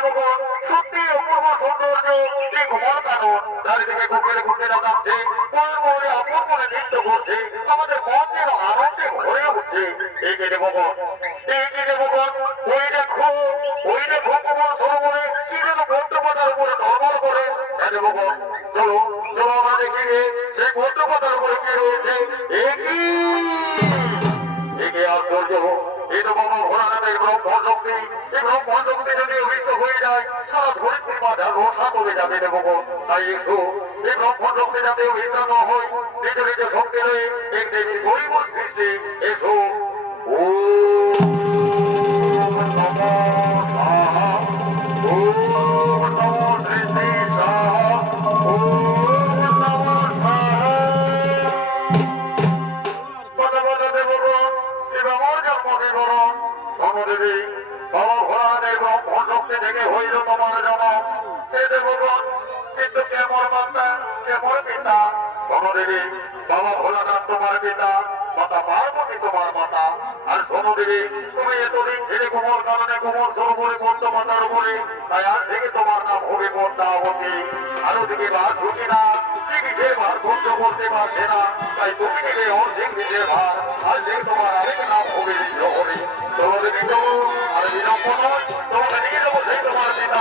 সত্যি অপূর্ব সৌন্দর্য এই ঘুমার কারণ চারিদিকে বুকের বুকে রাখাচ্ছে মনে মনে আপন মনে নৃত্য করছে আমাদের মন যেন আনন্দে ভরে উঠছে এই যে ভগবান এই যে ভগবান ওই দেখো কমল সরোবরে কি যেন বর্তমানের উপরে ধর্মর করে ভগবান চলো চলো আমরা দেখি সেই বর্তমানের উপরে কি রয়েছে একে আশ্চর্য এই তো বাবা ভোলানাথের ব্রহ্মশক্তি এই ব্রহ্মশক্তি যদি অভিষ্ট হয়ে যায় সারা ধরিত্রী মাথা রসা করে যাবে দেবো তাই একটু এই ব্রহ্মশক্তি যাতে অভিষ্ট না হয় নিজ নিজ শক্তি রয়ে এক দেবীর গরিব সৃষ্টি এসো ও বাবা ভোলানাথ তোমার পিতা মাতা পার্বতী তোমার মাতা আর ধনুদেবী তুমি এতদিন ছেলে কোমর কারণে কোমর সরোবরে পদ্ম মাতার উপরে তাই আজ থেকে তোমার নাম হবে পদ্মাবতী আর ওদিকে ভার ঢুকি না চিকিৎসের ভার সহ্য করতে পারছে না তাই তুমি দিলে অর্ধেক নিজের ভার আর যে তোমার আরেক নাম হবে হরি ধনুদেবী তো আর বিলম্ব নয় তোমাকে নিয়ে দেবো সেই তোমার পিতা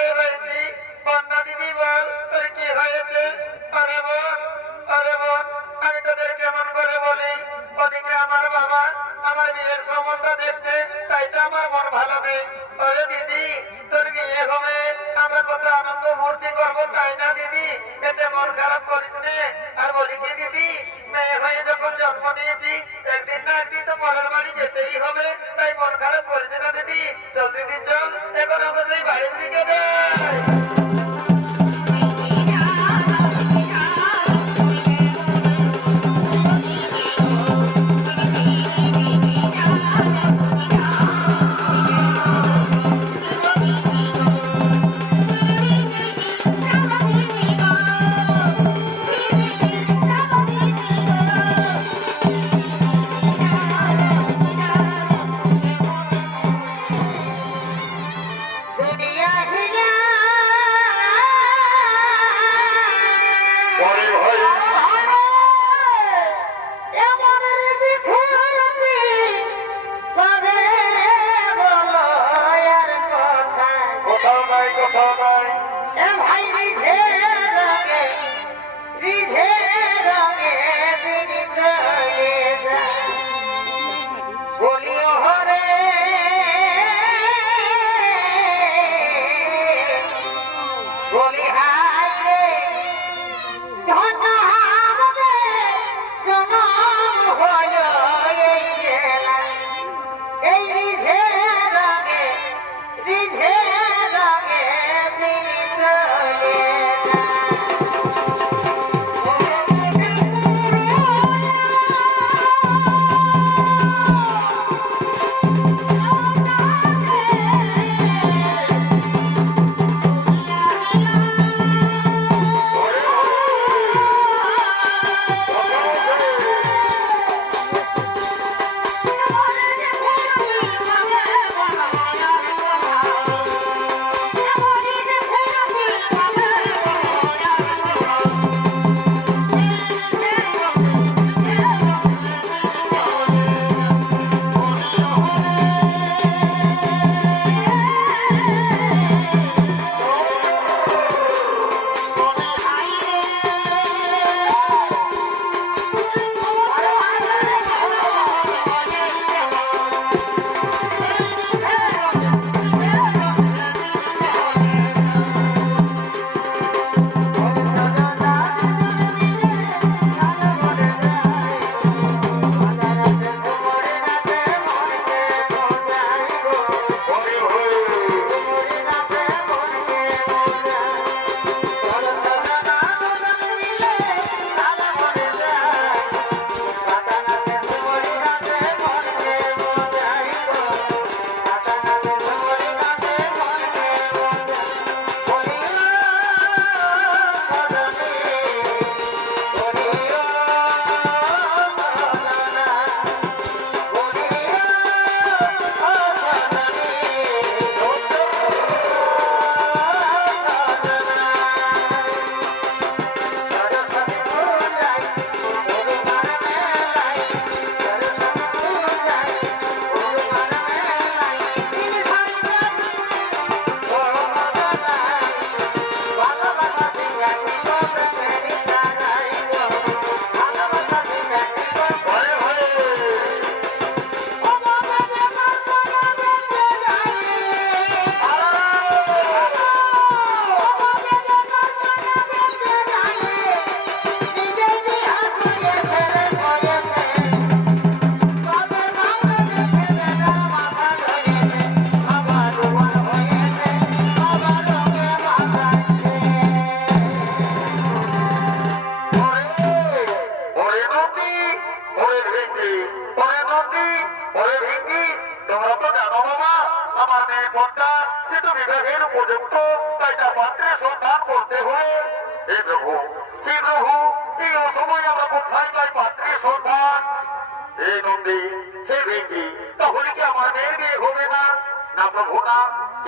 ভয়ে রয়েছি। বন্যা দিদি বল তোর কি হয়েছে? আরে বোন আমি তোদের কেমন করে বলি? ওদিকে আমার বাবা আমার বিয়ের সম্বন্ধ দেখছে, তাই তো আমার মন ভালো নেই। আরে দিদি তোর বিয়ে হবে, আমরা কত আনন্দ ফুর্তি করবো, তাই না দিদি? এতে মন খারাপ করিস নে। আর বলি কি দিদি, মেয়ে হয়ে যখন জন্ম নিয়েছি, একদিন না একদিন তো পরের বাড়ি যেতেই হবে, তাই মন খারাপ করিস না দিদি। চল দিদি চল, এখন আমরা সেই বাড়ির দিকে যাই।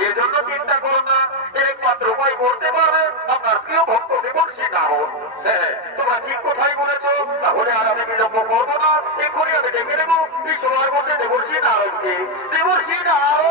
এজন্য চিন্তা করো না, একমাত্র উপায় করতে পারবে আপনার প্রিয় ভক্ত দেবর্ষী নারদ। হ্যাঁ, তোমরা ঠিক কোথায় বলেছ, তাহলে আর আমি বিলম্ব করবো না, এক্ষুনি আমি ডেকে নেবো এই সময়ের মধ্যে দেবর্ষী নারদকে। দেবর্ষী নারদ!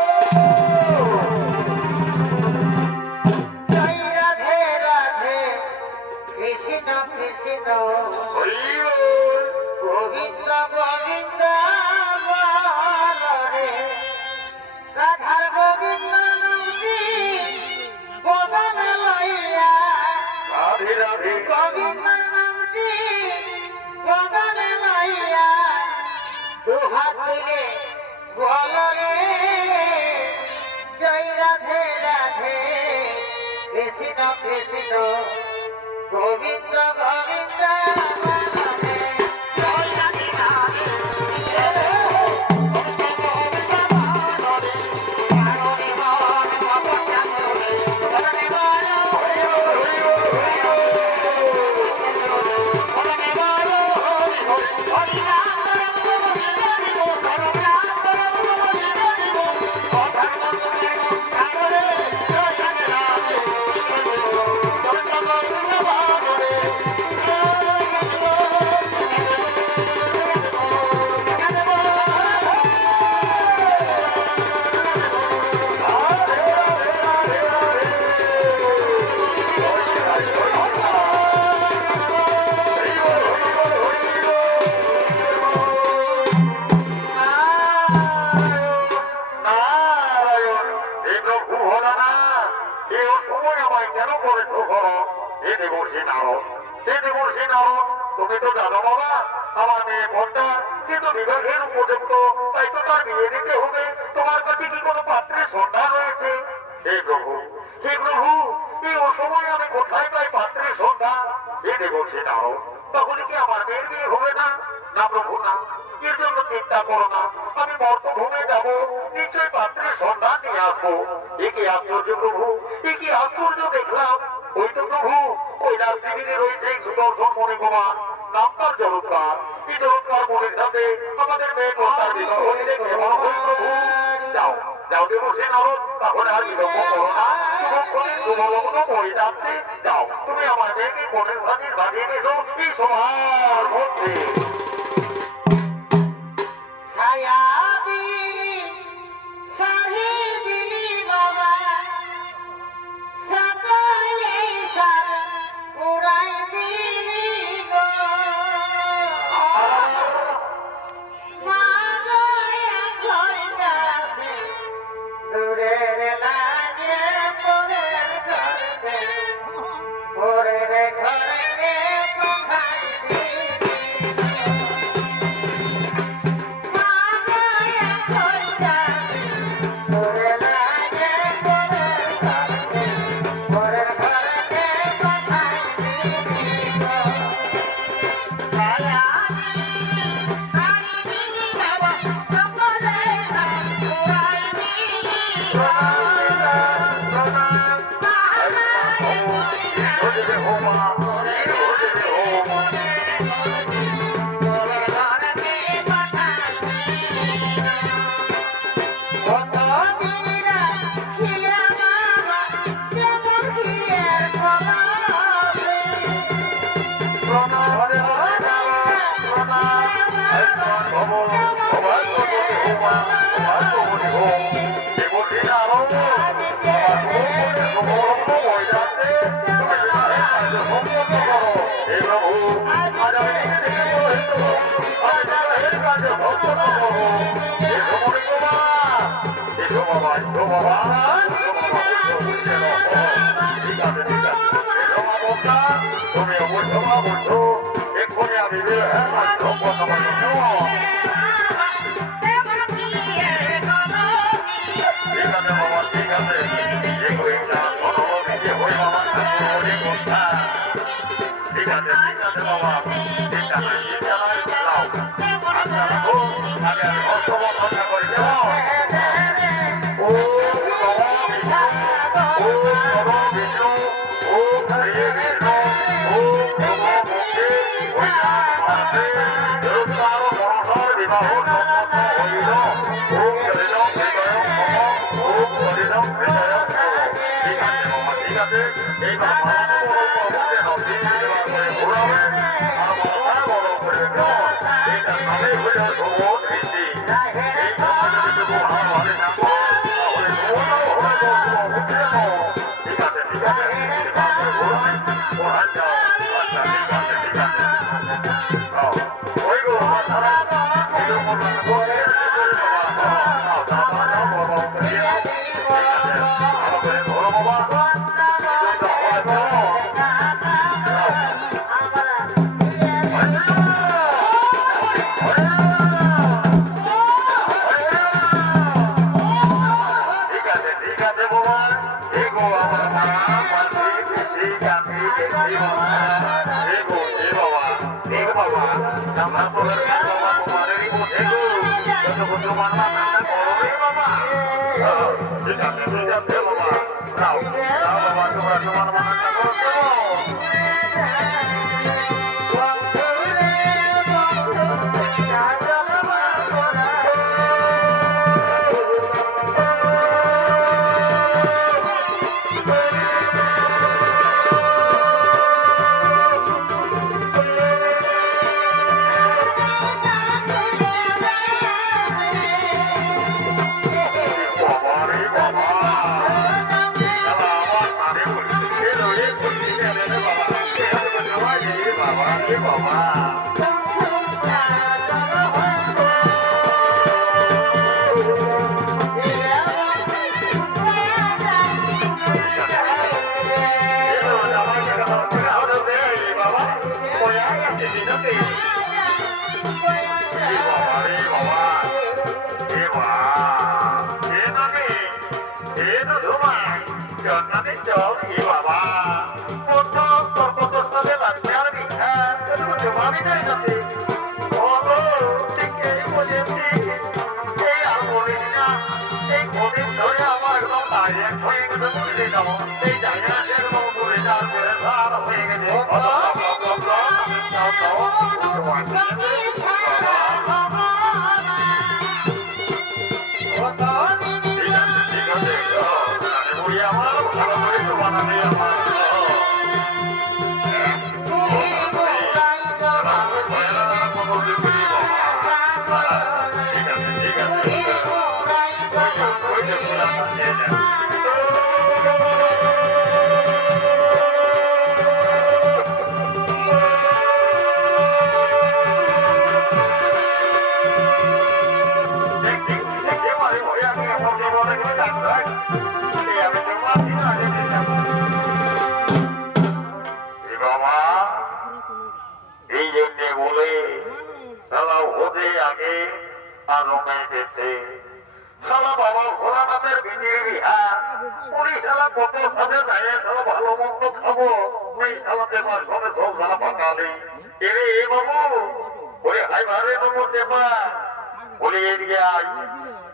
কৃষ্ণ গোবিন্দ গোবিন্দ তুমি তো জানো বাবা আমার মেয়ে ভোটটা সে তো বিবাহের উপযুক্ত তাই তো তার বিয়ে দিতে হবে তোমার কাছে কি কোনো পাত্রের সন্ধান রয়েছে হে প্রভু এই অসময়ে আমি কোথায় পাই পাত্রের সন্ধান এ দেব সে জানো তখনই কি আমার মেয়ের বিয়ে হবে না না প্রভু না এর জন্য চিন্তা করো না আমি মর্তভূমে যাব নিশ্চয়ই পাত্রের সন্ধান নিয়ে আসবো এ কি আশ্চর্য প্রভু এ কি আশ্চর্য দেখলাম ওই তো প্রভু ওই রাজনীতিতে রয়েছে সুদর্শন মনে কুমার নাম তার জলৎকার এই জলৎকার মনের সাথে আমাদের মেয়ে কন্যার বিবাহ হইলে কেমন হই প্রভু যাও যাও দেব সে নারদ তাহলে আর বিলম্ব করো না শুভক্ষণে শুভলগ্ন বয়ে যাচ্ছে যাও তুমি আমার মেয়েকে মনের সাথে সাজিয়ে নিছো এই সবার মধ্যে তুমি অবশ্য বলছো এক্ষুনি আমি ঠিক আছে ঠিক আছে বাবা চিন্তা নাই আগে আমি অষ্টম ঘন্টা করে দেব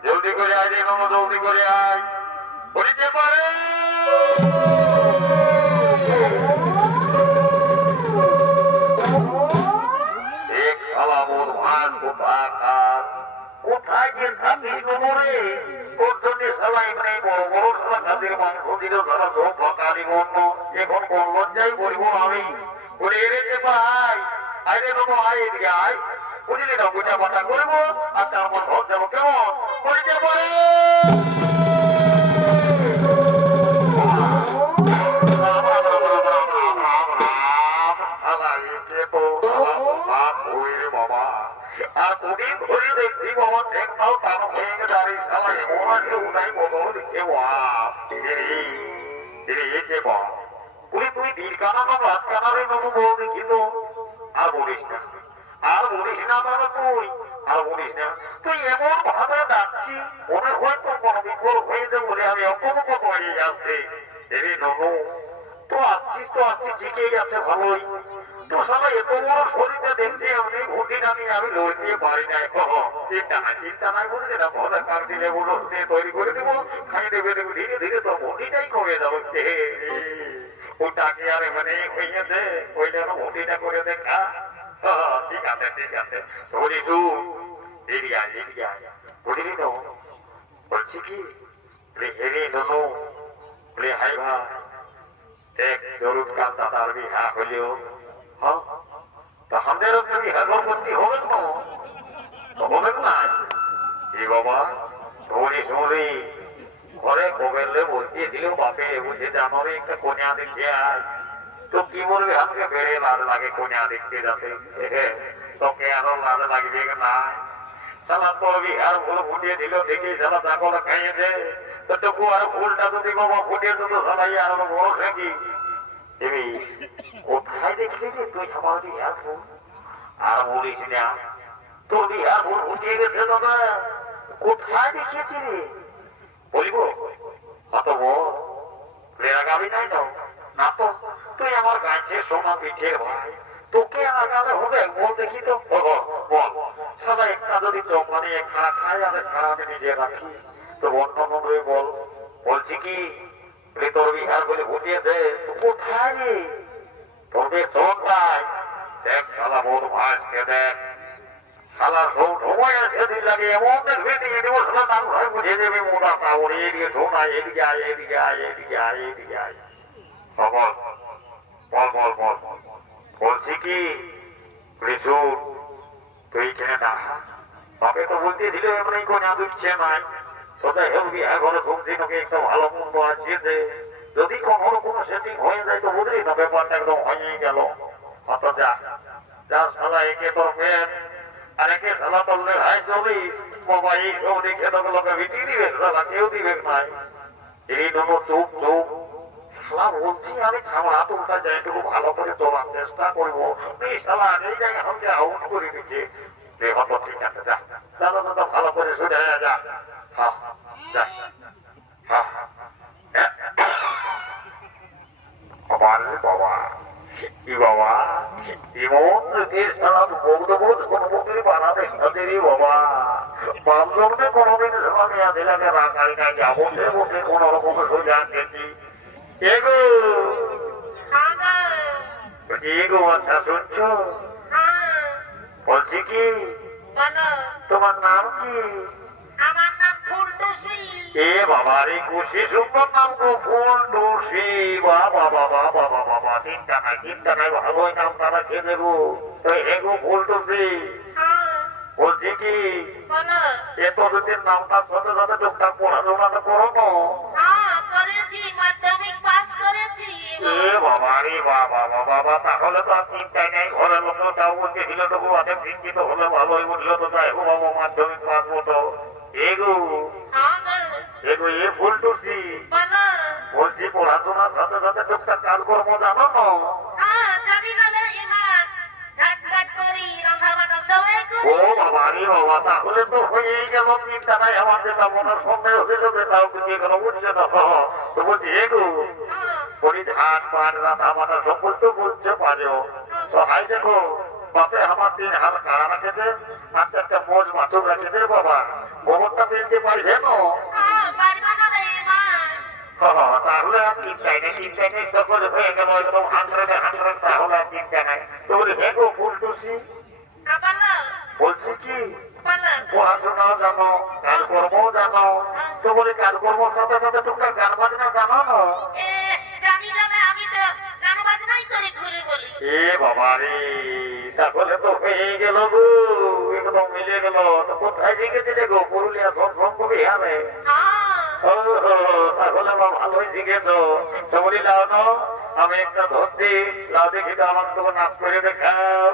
জলদি করে আয় রে মামা, জলদি করে আয়, বলিতে পারে কোথায় যে খাতি গোবরে তোর জন্য সালাই নেই, বড় বড় সালা খাতির মাংস দিল তারা সব ফাঁকারি গণ্য, এখন কোন লজ্জাই বলবো আমি বলে এড়েতে পাই আইরে নেবো, আয় এদিকে আয়, বুঝলি না, গোটা পাতা করবো আর তারপর ঘর যাবো, কেমন বলিতে পারে আর কদিন ধরে দেখছি বাবা ঠেকটাও তার হয়ে গেছে, আর এই শালা এমন আছে উঠাই বদল দিচ্ছে তুই দিল কানা বা রাত কানারে নবু বল দেখি তো, আর বলিস না, আর বলিস না বাবা, তুই আর বলিস না, তুই এমন ভাবে ডাকছি মনে হয়তো কোনো বিপদ হয়ে যাবে বলে আমি অপমুখ বাড়িয়ে যাচ্ছে। এরে ননু তো আসছিস, তো আসছিস ঠিকই আছে, ভালোই তো সবাই এত বড় শরীরটা দেখছি আমি ঘুটি নামি আমি লড়তে পারি না, চিন্তা নাই বলে যেটা ভোটার কার্ড দিলে বলো তৈরি করে দেবো, খাই দেবে দেবো, ধীরে ধীরে তো ভুটিটাই কমে যাবে, ওটাকে আর মানে হয়েছে ওই জন্য ভুটিটা করে দেখা। ঠিক আছে ঠিক আছে, বলি তু এরিয়া এরিয়া বুঝলি তো, বলছি কি হেরে ননু বলে হাই ভাই এক জরুর কাজ দাদার বিহা হলেও তা আমাদেরও তো বিহা করতে হবে তো হবে না কি বাবা, শুনি শুনি ঘরে কবেলে বলতেছিল বাপে বুঝে জানোরে একটা কন্যা দেখে আয়, তো কি বলবে আমাকে বেড়ে লাল লাগে কন্যা দেখতে যাতে, তোকে আরো লাল লাগবে না, সালা তো বিহার ফুল ফুটিয়ে দিল দেখি সালা চাকলা খাইয়েছে, তো তবু আর ফুলটা যদি বাবা ফুটিয়ে দিত সালাই আর বড় খাকি দেবী, কোথায় দেখলি যে তুই আমার বিহার ফুল, আর বলিস না তোর বিহার ফুল ফুটিয়ে গেছে দাদা, কোথায় দেখিয়েছি রে বলিব অত বড় গাবি নাই তো না, তো তুই আমার গাছে সোনা পিঠের ভাই, তোকে আগালে হবে বল দেখি তো। বল সাদা একটা যদি চোখ মানে খাড়া খায় আর খাড়া আমি নিজে রাখি তো অন্য নয় বল। বলছি কি তোর বিহার করে বুঝিয়েছে কোথায় রে তোদের চোখ নাই দেখ শালা বোন ভাইকে দেখ শালা সব সময় সেদিন লাগে এমন দেখবে দিয়ে দেবো শালা নাম ঘরে বুঝিয়ে দেবে মোটা ওর এদিকে শোনা এদিকে আয় এদিকে আয় এদিকে আয় এদিকে আয়। বল বল বল বল বলছি কি রিসুর তুই কেনে না তবে তো বলতে দিল এমনি কোন দিচ্ছে নাই তোদের হেলবি এখনো ঘুমছি তোকে একটা ভালো মন্দ আছে যে যদি কখনো কোনো সেটিং হয়ে যায় তো বুঝলি না ব্যাপারটা একদম হয়েই গেল। অত যা যা শালা একে তোর ফের আর একে শালা তোর হাই চলিস বাবা এই সব দেখে তোকে লোকে বিটি দিবে শালা কেউ দিবে নাই এই দুটো চুপ চুপ শালা বলছি আমি খাওয়া তোমরা যেটুকু ভালো করে তোলার চেষ্টা করবো এই শালা এই জায়গায় আমাকে আউট করে দিচ্ছে দেহ তো ঠিক আছে যা দাদা দাদা ভালো করে শুনে যা হ্যাঁ যা হ্যাঁ বাবা রে বাবা কি বাবা এমন দেশ সালাম বৌদ্ধ বোধ কোন মুখে বানাতে সাথে বাবা বান্ধবনে কোনোদিন আমি আদিলাকে রাখাই না যাবো সে বসে কোন রকমের সোজা দেখি এগো এগো আচ্ছা শুনছো বলছি কি তোমার নাম কি? আমার নাম ফুলটুসি। এ বাবা রে খুশি সুন্দর নাম গো ফুলটুসি বাবা বাবা বাবা বাবা চিন্তা নাই ভালোই নাম তারা খেয়ে দেবো তো এগো ফুলটুসি বলছি কি এত যদি নামটার সাথে সাথে টুকটাক পড়াশোনাটা করো না? করেছি, মাধ্যমিক পাস করেছি। এ বাবা রে বাবা বাবা তাহলে তো আর চিন্তাই নেই ঘরের লোক তাও বলছে ছিল তবু অনেক চিন্তিত হলে ভালোই বুঝলো তো তাই গো বাবা মাধ্যমিক পাস মতো এগো এগো এ ফুলটুসি বলছি পড়াশোনার সাথে সাথে টুকটাক কাজকর্ম জানো না? ও বাবা রে বাবা তাহলে তো হয়েই গেল চিন্তা নাই আমার যেটা মনের সন্দেহ হয়ে যাবে তাও কিন্তু এখানে বুঝছে না তো বলছি এগো বলি ধান পান রাধা মাথা সকল তো বুঝতে পারো তো হাই দেখো বাপে আমার 3 হাল কাড়া রাখে দে আর 4টা মোজ মাছও রাখে দে বাবা গোবরটা পেলতে পারবে না? তাহলে আর চিন্তাই নেই সকল হয়ে গেল একদম 100 তাহলে আর চিন্তা নাই তো বলি হেগো ফুলটুসি বলছি কি পড়াশোনাও জানো কাজকর্মও জানো তো বলি কাজকর্মের সাথে সাথে টুকটাক গান বাজনা জানো না? এ বাবা রে তাহলে তো হয়ে গেল গো একদম মিলে গেল তো কোথায় শিখেছিলে গো? পুরুলিয়া সৎসঙ্গ বিহারে। তাহলে ভালোই শিখেছ তো বলি লাও না আমি একটা ধরছি লাও দেখি তো আমার তোকে নাচ করে দেখাও।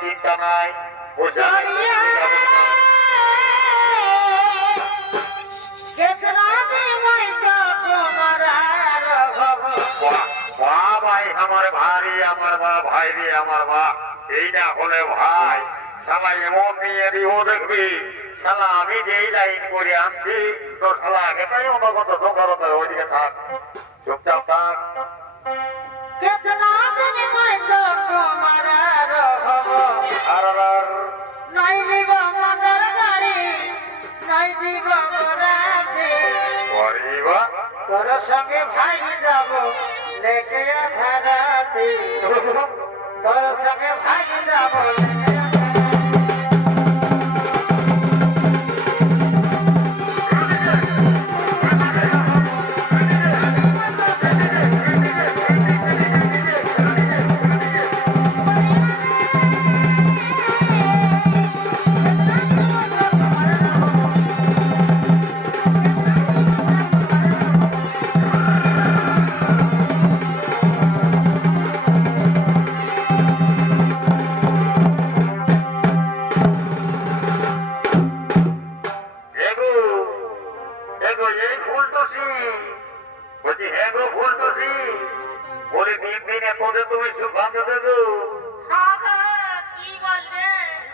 চিন্তা নাই ভাই আমার ভাই আমার বা ভাই রে আমার বা এই না হলে ভাই শালা এমন নিয়ে দিও দেখবি শালা আমি যেই লাইন করে আনছি তো শালা আগেটাই অনগত সকালতে ওইদিকে থাক চুপচাপ থাক। তোর সঙ্গে ভাই যাব লেকে ভাড়াতে তোর সঙ্গে ভাই যাব বলি 3 দিন এতদিন তুমি সুখান্ত দেবো কি বলবে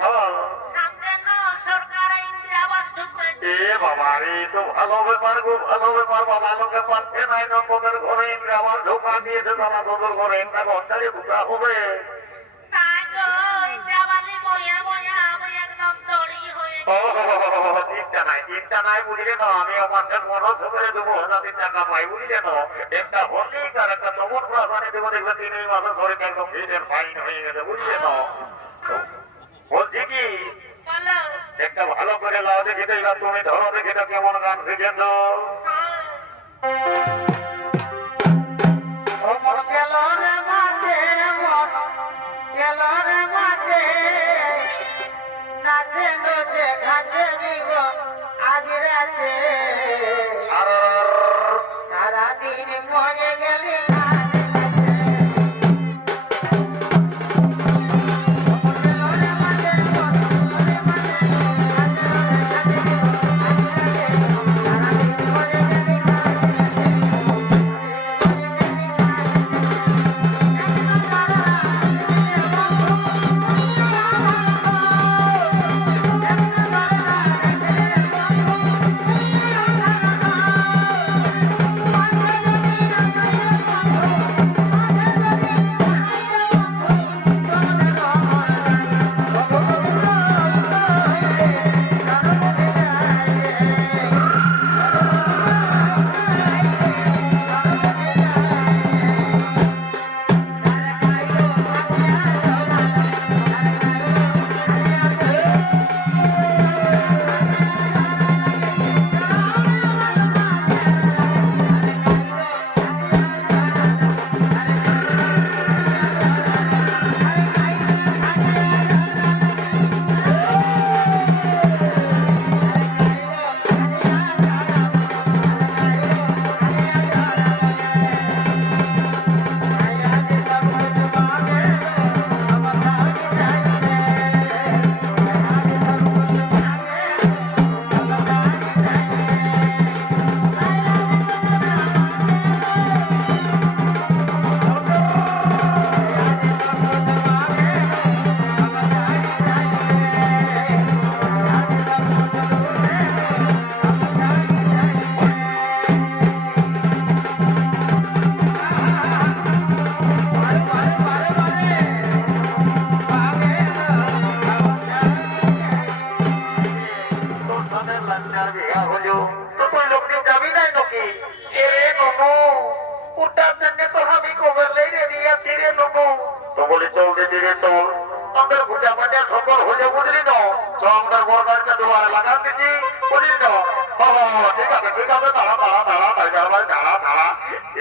হ্যাঁ সামনে তো সরকার ইন্দিরা আবাস ঢুকবে এ বাবা রে তো ভালো ব্যাপার গো ভালো ব্যাপার বাবা লোকে পাচ্ছে নাই না তোদের ঘরে ইন্দ্রা আমার ঢোকা দিয়েছে তারা তোদের ঘরে ইন্দ্রা ঘন্টারে ঢুকা হবে তাই তো ইন্দিরা বালি বইয়া বইয়া আমি একদম দড়ি হয়ে চিন্তা নাই বুঝলে না আমি আমাদের মনোজ করে দেবো 1000 টাকা পাই বুঝলে না একটা হলেই আর একটা নগদ প্রাধান্য দেবো দেখবে 3 মাসের ধরে একদম ফিজের ফাইন হয়ে গেছে বুঝলে না বলছি কি বলো একটা ভালো করে লাও দেখে দেখবা তুমি ধরো দেখে তো কেমন গান শিখেছ মন গেল রে মাঝে মন গেল রে মাঝে নাচে নাচে ঘাটে নিব আজ রাতে আর সারাদিন মরে গেলে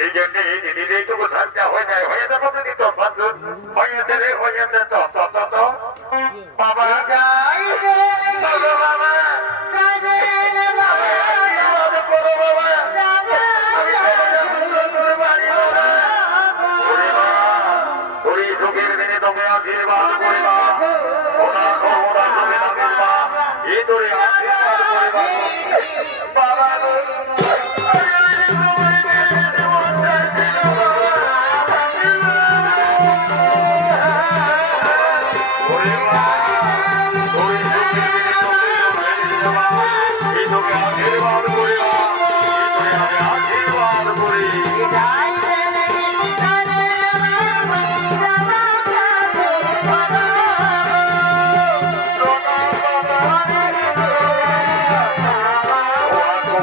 এই জন্য দিদি তো খরচা হয়ে যায় হয়ে যাবো দিদি তো হয়েছে তো বাবা যাই বাবা বাবা যুগের দিনে তোকে আশীর্বাদ করিবা ওরা ওরা তুমি নামিবা এই ধরে আশীর্বাদ করিবা বাবা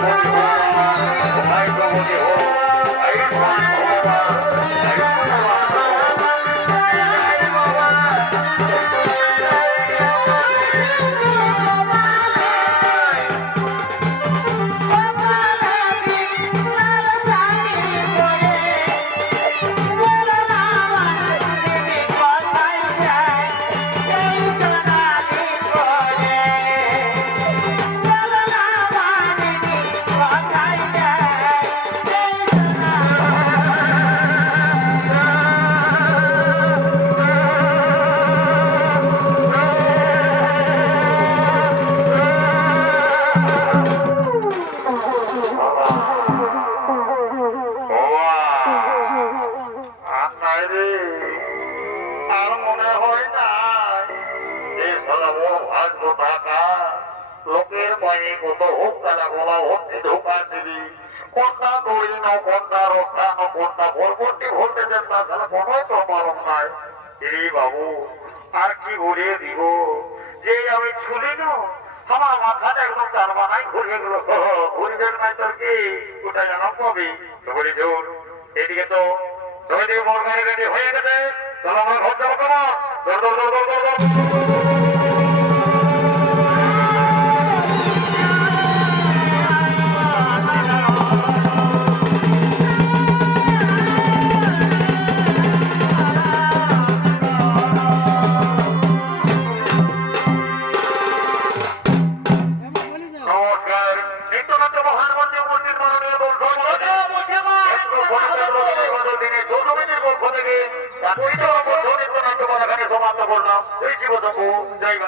Thank you. টাকা লোকের পায়ে কত হোক তারা গোলা ভর্তি ঢোকা দিবি কোনটা দড়ি ন কোনটা রক্ষা ন কোনটা ভোরভর্তি ভরতে দেন তা তাহলে কোনোই তো পালন নাই এই বাবু আর কি ঘুরিয়ে দিব যে আমি ছুলি না আমার মাথাটা একদম তার বানাই ঘুরিয়ে গেল ঘুরিবেন নাই তোর কি ওটা জানা পাবি তো বলি জোর এদিকে তো ওইদিকে মোর গাড়ি রেডি হয়ে গেছে চলো আমার ঘর যাবো তোমার দৌড় দৌড় দৌড় দৌড় দৌড় নমস্কার নিত্যনাথ মহানগঞ্জে মন্দির মাননীয় দিনে চৌধুরীদের পক্ষ থেকে নিত্যনাথ মহাখানে সমাপ্ত করলাম এই শিব জায়গা